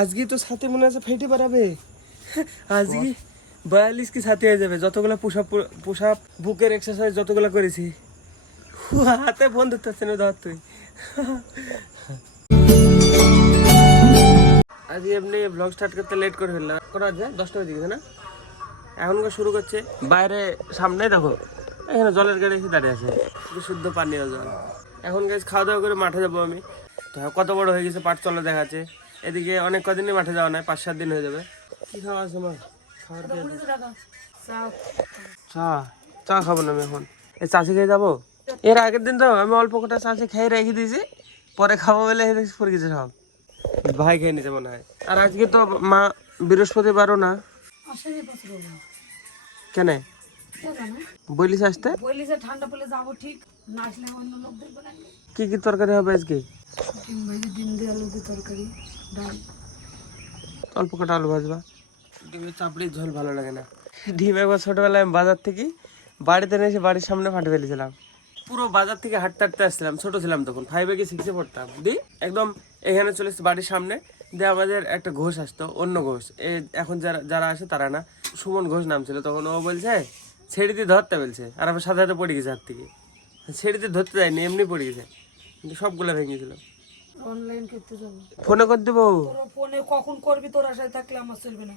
আজকে তো সাথে মনে আছে ফেটে পারাবে আজকে 42 কি সাথে হয়ে যাবে যতগুলা পুশ আপ বুকের এক্সারসাইজ যতগুলা করেছি হাতে ফোন ধরতেছে না ধর তুই আজ এমনি ব্লগ স্টার্ট করতে লেট করে ফেললাম করা যায় 10টা বেজে গেছে না এখন শুরু করছে বাইরে সামনে দেখো এখানে জলের গাড়ি এসে দাঁড়িয়ে আছে শুদ্ধ পানীয় জল এখন গাছ খাওয়া দাওয়া করে মাঠে যাবো আমি তো কত বড় হয়ে গেছে পাট চলা দেখাচ্ছে এদিকে অনেক কদিনই মাঠে যাওয়া নাই 5-7 দিন হয়ে যাবে কি খাওয়া আছে মা চা খাবো না আমি এখন এই চাষি খেয়ে যাবো এর আগের দিন তো আমি অল্প কটা চাষি খেয়ে রেখে দিয়েছি পরে খাবো বলে পড়ে গেছে সব ভাই খেয়ে নিতে মনে হয় আর আজকে তো মা বৃহস্পতিবারও না কেন বলিস আসতে ঠান্ডা পড়লে যাবো ঠিক না আসলে অন্য লোক দেখবে না কি কি তরকারি হবে আজকে ডিম দিয়ে আলু দিয়ে তরকারি ডাল অল্প কটা আলু ভাজবা ডিমের চাপড়ির ঝোল ভালো লাগে না ডিম একবার ছোটবেলায় আমি বাজার থেকে বাড়িতে এসে বাড়ির সামনে ফাটে ফেলেছিলাম পুরো বাজার থেকে হাঁটতে হাঁটতে আসছিলাম ছোট ছিলাম তখন 5 কি 6 পড়তাম দি একদম এখানে চলে এসেছি বাড়ির সামনে দিয়ে আমাদের একটা ঘোষ আসতো অন্য ঘোষ এখন যারা আসে তারা না সুমন ঘোষ নাম ছিল তখন ও বলছে ছেড়ে দিয়ে ধরতে বলছে আর আমার সাথে সাথে পড়ে গেছে হাত থেকে ছেড়ে দিয়ে ধরতে যায়নি এমনি পড়ে গেছে কিন্তু সবগুলো ভেঙেছিল অনলাইন করতে যাবো ফোনে করে দেবো ফোনে কখন করবি তোর আশায় থাকলে আমার চলবে না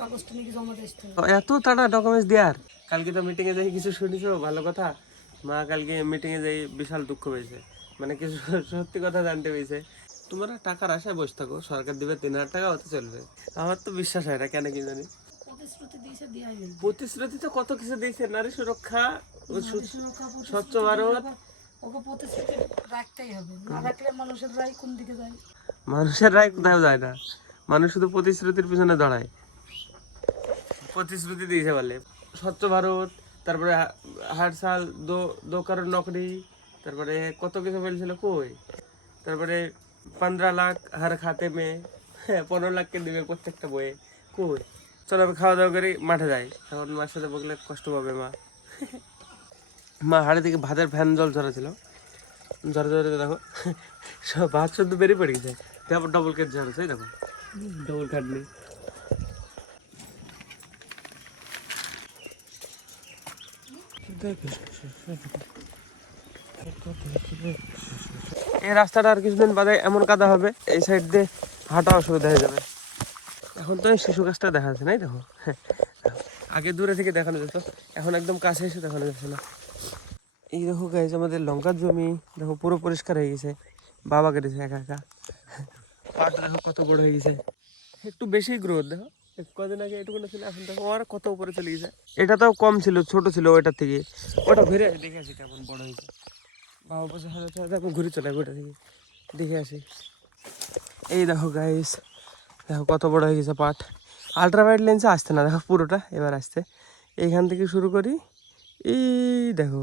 কাগজটা নিয়ে জমা দিতে এত তাড়া ডকুমেন্টস দেওয়ার কালকে তো মিটিং এ যাই কিছু শুনিছো ভালো কথা মা কালকে মিটিং এ যাই বিশাল দুঃখ পেয়েছে মানে কিছু সত্যি কথা জানতে পেরেছে তোমরা টাকার আশায় বসে থাকো সরকার দিবে 3,000 টাকা হতে চলবে আমার তো বিশ্বাস হয় না কেন কি জানি প্রতিশ্রুতি তো কত কিছু দিয়েছে নারী সুরক্ষা স্বচ্ছ ভারত ওকে প্রতিশ্রুতি রাখতেই হবে না রাখলে মানুষের রায় কোন দিকে যায় মানুষের রায় কোথাও যায় না মানুষ শুধু প্রতিশ্রুতির পিছনে দাঁড়ায় প্রতিশ্রুতি দিয়েছে বলে স্বচ্ছ ভারত তারপরে हर साल दो करोड़ नौकरी তারপরে কত কিছু বলছিল কই তারপরে 15 লাখ हर खाते में 15 লাখ কে দিবে প্রত্যেকটা বইয়ে কই চলো আমি খাওয়া দাওয়া করি মাঠে যাই এখন মার সাথে বকলে কষ্ট পাবে মা মা হাড়ি থেকে ভাতের ফ্যান জল ঝরা দেখো সব ভাত শুদ্ধ বেরিয়ে পড়ে গেছে তারপর ডবল কেট ঝরা সেই দেখো ডবল খাটনি এই রাস্তাটা আর কিছুদিন বাদে এমন কাদা হবে এই সাইড দিয়ে হাঁটা অসুবিধা হয়ে যাবে এখন তো শিশু গাছটা দেখা যাচ্ছে নাই দেখো আগে দূরে থেকে দেখানো যেত এখন একদম কাছে এসে দেখানো যাচ্ছে না এই দেখো গাইজ আমাদের লঙ্কার জমি দেখো পুরো পরিষ্কার হয়ে গেছে বাবা কেটেছে একা একা পাট দেখো কত বড় হয়ে গেছে একটু বেশি গ্রোথ দেখো কদিন আগে এটুকু ছিল এখন দেখো আর কত উপরে চলে গেছে এটা তো কম ছিল ছোট ছিল ওইটার থেকে ওটা ঘুরে দেখে আসি কেমন বড় হয়েছে বাবা বছর হাজার এখন ঘুরে চলে ওইটা থেকে দেখে আসি এই দেখো গাইস দেখো কত বড় হয়ে গেছে পাট আলট্রা ওয়াইড লেন্সে আসছে না দেখো পুরোটা এবার আসছে এইখান থেকে শুরু করি এই দেখো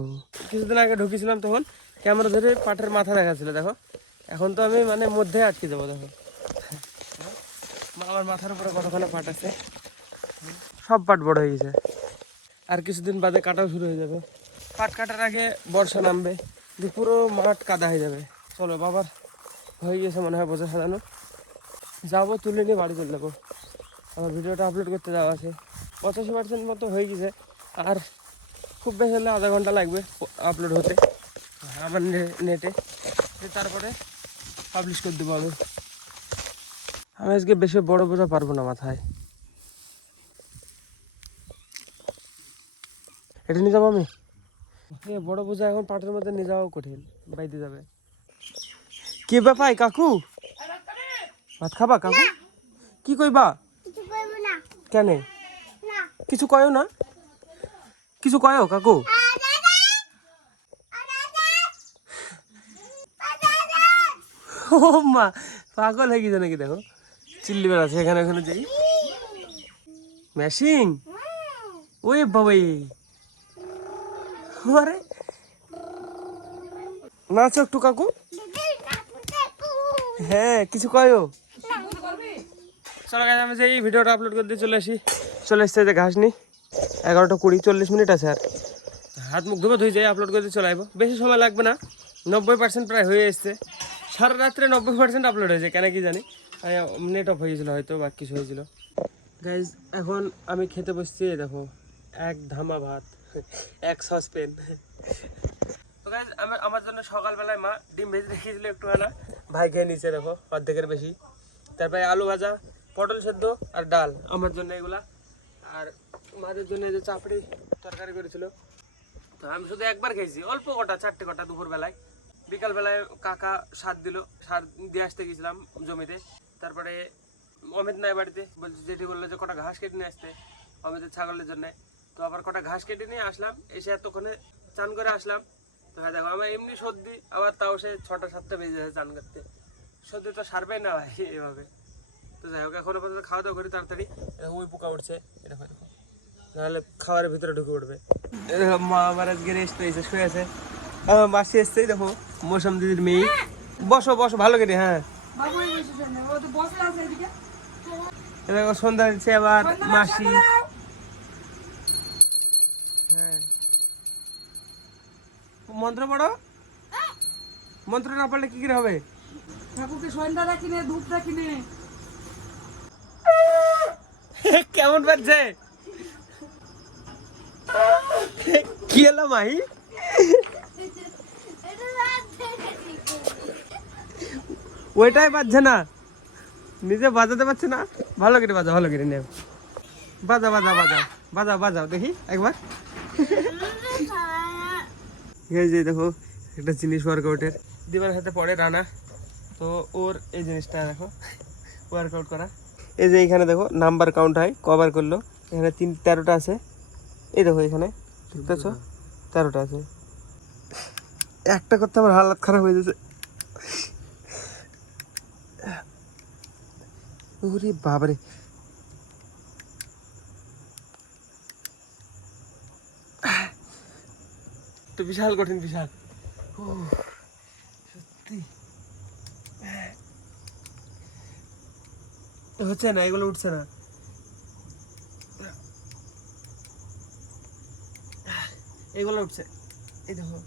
কিছুদিন আগে ঢুকেছিলাম তখন ক্যামেরা ধরে পাটের মাথা দেখাচ্ছিল দেখো এখন তো আমি মানে মধ্যে আটকে যাবো দেখো আমার মাথার উপরে কতখানি পাট আছে সব পাট বড় হয়ে গেছে আর কিছুদিন বাদে কাটাও শুরু হয়ে যাবে পাট কাটার আগে বর্ষা নামবে পুরো মাঠ কাদা হয়ে যাবে চলো বাবার হয়ে গেছে মনে হয় বোঝা সাজানো যাবো তুলে নিয়ে বাড়ি চলে যাবো আমার ভিডিওটা আপলোড করতে যাওয়া আছে 85% মতো হয়ে গেছে আর খুব বেশি হলে আধা ঘন্টা লাগবে আপলোড হতে আমার নেটে তারপরে পাবলিশ করে দেবো আমি আজকে বেশি বড় বোঝা পারবো না মাথায় এটা নিয়ে যাবো আমি বড় বোঝা এখন পাটের মধ্যে নিয়ে যাওয়াও কঠিন বাইতে যাবে কি ব্যাপার কাকু ভাত খাবা কাকু কি কইবা কেন কিছু কয়ও না কিছু কয়ও কাকু ও মা পাগল হয়ে গেছে নাকি দেখো চিল্লি বেড়াচ্ছে এখানে ওখানে যাই মেশিন ওই বাবাই আরে নাচো একটু কাকু হ্যাঁ কিছু কয়ও চলো গাইস আমি এই ভিডিওটা আপলোড করতে চলে এসছে যে ঘাস নি 11:20 40 মিনিট আছে আর হাত মুখ ধুবে ধুই যাই আপলোড করতে চলে আসবো বেশি সময় লাগবে না 90% প্রায় হয়ে এসছে সারা রাত্রে 90% আপলোড হয়েছে কেন কি জানি নেট অফ হয়ে গেছিলো হয়তো বা কিছু হয়েছিল। গাইজ এখন আমি খেতে বসছি, এই দেখো এক ধামা ভাত, এক সসপেন। তো গাইজ আমার জন্য সকালবেলায় মা ডিম ভেজে রেখেছিল একটু আনা, ভাই খেয়ে নিচ্ছে দেখো অর্ধেকের বেশি। তারপরে আলু ভাজা, পটল সেদ্ধ আর ডাল আমার জন্য এগুলা। আর মাদের জন্য যে চাপড়ি তরকারি করেছিল। তো আমি শুধু একবার খেয়েছি, অল্প কটা, 4টে কটা দুপুরবেলায়। বিকালবেলায় কাকা সার দিল, সার দিয়ে আসতে গেছিলাম জমিতে। তারপরে অমিত নাই বাড়িতে, বলছে যেটি বললো যে কটা ঘাস কেটে নিয়ে আসতে অমিতের ছাগলের জন্য। তো আবার কটা ঘাস কেটে নিয়ে আসলাম, এসে এতক্ষণে চান করে আসলাম। তো হ্যাঁ দেখো আমার এমনি সর্দি, আবার তাও সে 6টা-7টা বেজে যায় চান করতে। সর্দি তো সারবে না ভাই এভাবে। তো যাই হোক এখনো পর্যন্ত খাওয়া দাওয়া করি তাড়াতাড়ি। এরকম ওই পোকা উঠছে, এটা নাহলে খাবারের ভিতরে ঢুকে পড়বে। মা আমার আজকে রেস্ট পেয়েছে, শুয়ে আছে। আমার মাসি এসছে দেখো, মৌসুম দিদির মেয়ে। বসো বসো ভালো করে, হ্যাঁ। বাবু এই বসে না, ও তো বসে আছে এদিকে। দেখো সন্ধ্যা দিচ্ছে আবার মাসি। হ্যাঁ মন্ত্র পড়ো, মন্ত্র না পড়লে কি করে হবে? ঠাকুরকে সন্ধ্যা কিনে ধূপটা কিনে কেমন পাচ্ছে? কি এলো মাহি? ওইটাই বাজছে না, নিজে বাজাতে পারছে না। ভালো করে বাজাও, ভালো করে নেও, বাজাও বাজাও বাজাও বাজাও বাজাও দেখি একবার। এই যে দেখো একটা জিনিস ওয়ার্কআউটের, দিবার হাতে পড়ে রানা। তো ওর এই জিনিসটা দেখো ওয়ার্কআউট করা। এই যে এখানে দেখো নাম্বার কাউন্ট হয়, কভার করলো। এখানে 13টা আছে, এই দেখো এখানে দেখতেছ 13টা আছে। একটা করতে আমার হালাত খারাপ হয়ে যাচ্ছে। ওরে বাবারে, তো বিশাল কঠিন, বিশাল। সত্যি হচ্ছে না, এগুলো উঠছে না। এগুলো উঠছে, এই দেখো।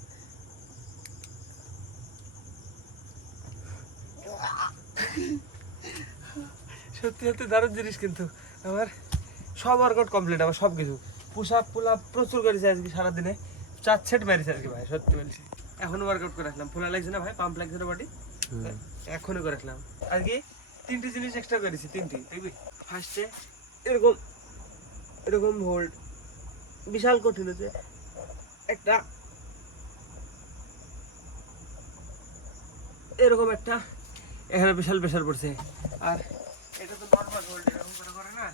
সত্যি সত্যি দারুণ জিনিস। কিন্তু আমার সব ওয়ার্কআউট কমপ্লিট, আমার সব কিছু পুশ আপ পুল আপ প্রচুর করেছি আজকে সারাদিনে। 4 সেট মারিছি আজকে ভাই, সত্যি বলছি। এখনো ওয়ার্কআউট করে আসলাম, ফোলা লাগছে না ভাই, পাম্প লাগছে না বডি, এখনো করে আসলাম। আজকে 3টে জিনিস এক্সট্রা করেছি, 3টি দেখবি। ফার্স্টে এরকম এরকম হোল্ড, বিশাল কঠিন হচ্ছে একটা, এরকম একটা, এখানে বিশাল প্রেশার পড়ছে। আর এটা তো নর্মাল হোল্ড, এরকম করে করে না,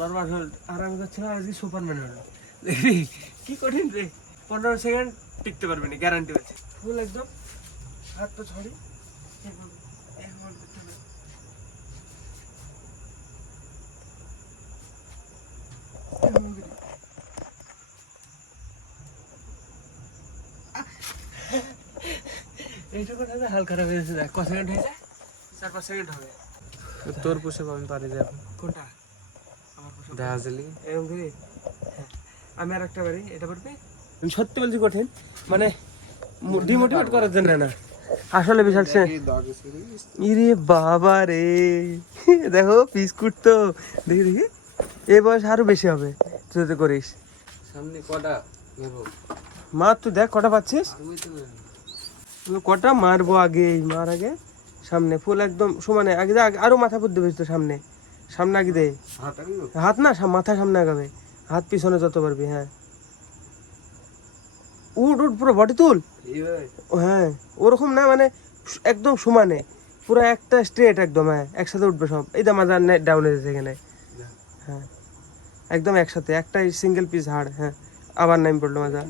নর্মাল হোল্ড। আর আমি করছিলাম আজকে সুপারম্যান হোল্ড, দেখবি কি কঠিন রে। 15 সেকেন্ড টিকতে পারবি না, গ্যারান্টি আছে। ফুল একদম হাত পা ছড়ি এইটুকু থাকে, হাল খারাপ হয়ে যাচ্ছে। দেখ ক সেকেন্ড হয়েছে, 4-5 সেকেন্ড হবে। তোর পুষে আমি পারি যাব কোনটা? আমার পুশ আপ দেখা দিলি এরকম করি। হ্যাঁ, আমি আর একটা বাড়ি, এটা পারবে। আমি সত্যি বলছি কঠিন, মানে ডিমোটিভেট করার জন্য না, আসলে বিশাল সে। ইরে বাবা রে, দেখো বিস্কুট তো দেখি দেখি, এই বয়স আরো বেশি হবে তুই যদি করিস। সামনে কটা নেব মা তুই দেখ কটা পাচ্ছিস, আমি তো আমি কটা মারবো আগে, মার আগে সামনে ফুল একদম সমানে আগে যা, আরো মাথা পুত দেবে তো সামনে, সামনে আগে দে। হাত আনিব হাত না, মাথা সামনে আগাবে, হাত পিছনে যত পারবি। হ্যাঁ উঠ উঠ, পুরো বডি তুল। এইভাবে হ্যাঁ ওরকম না, মানে একদম সমানে পুরো একটা স্ট্রেট একদম। হ্যাঁ একসাথে উঠবে সব, এই তো মাজা ডাউন হয়ে যাচ্ছে এখানে। হ্যাঁ একদম একসাথে, একটাই সিঙ্গেল পিস হাড়। হ্যাঁ আবার নাম পড়লো মাজা।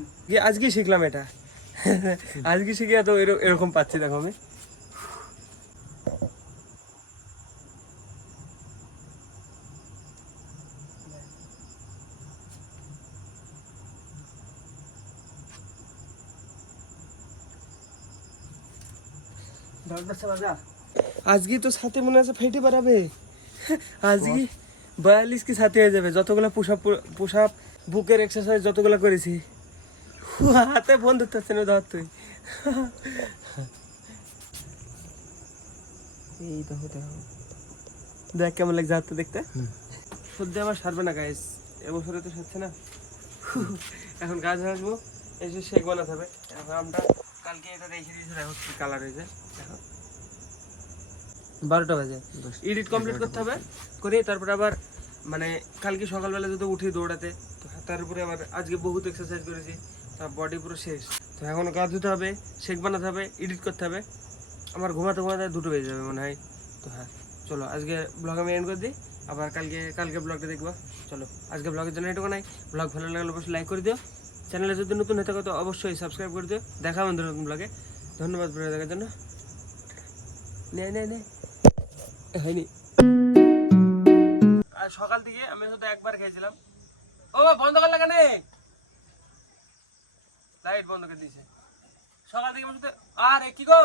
আজকে শিখলাম এটা, আজকে শিখে তো এরকম পাচ্ছি দেখো আমি। আজকে তো সাথে মনে আছে ফেটে বাড়াবে, আজকে 42 কি সাথে হয়ে যাবে যতগুলো পুশ আপ বুকের এক্সারসাইজ যতগুলো করেছি। হাতে বন্ধ হচ্ছে না, ধর তুই। এই দেখো দেখো দেখ কেমন লাগছে হাতটা দেখতে। সত্যি আমার সারবে না গাইস, এবছরে তো সারছে না। এখন গাছ আসবো, এসে শেক বানাতে হবে। এখন আমরা কালকে এটা রেখে দিয়েছি, দেখো কি কালার হয়েছে। দেখো 12টা বাজে, এডিট কমপ্লিট করতে হবে, করে তারপরে আবার মানে কালকে সকালবেলা যদি উঠি দৌড়াতে, তো তারপরে আবার আজকে বহুত এক্সারসাইজ করেছি, তার বডি পুরো শেষ। তো এখন গা ধুতে হবে, শেক বানাতে হবে, এডিট করতে হবে, আমার ঘুমাতে ঘুমাতে 2টো বেজে যাবে মনে হয়। তো হ্যাঁ চলো আজকে ব্লগ আমি এন্ড করে দিই, আবার কালকে ব্লগটা দেখবা। চলো আজকে ব্লগের জন্য এটুকু নাই। ব্লগ ভালো লাগলে অবশ্যই লাইক করে দিও, চ্যানেলে যদি নতুন হয়ে থাকো তো অবশ্যই সাবস্ক্রাইব করে দিও। দেখা আমাদের নতুন ব্লগে। ধন্যবাদ ভিডিও দেখার জন্য। নে হয়নি। আর সকাল থেকে আমি শুধু একবার খেয়েছিলাম। ও বন্ধ কর লাগানে, লাইট বন্ধ করে দিয়েছে। সকাল থেকে আমি শুধু, আরে কি গো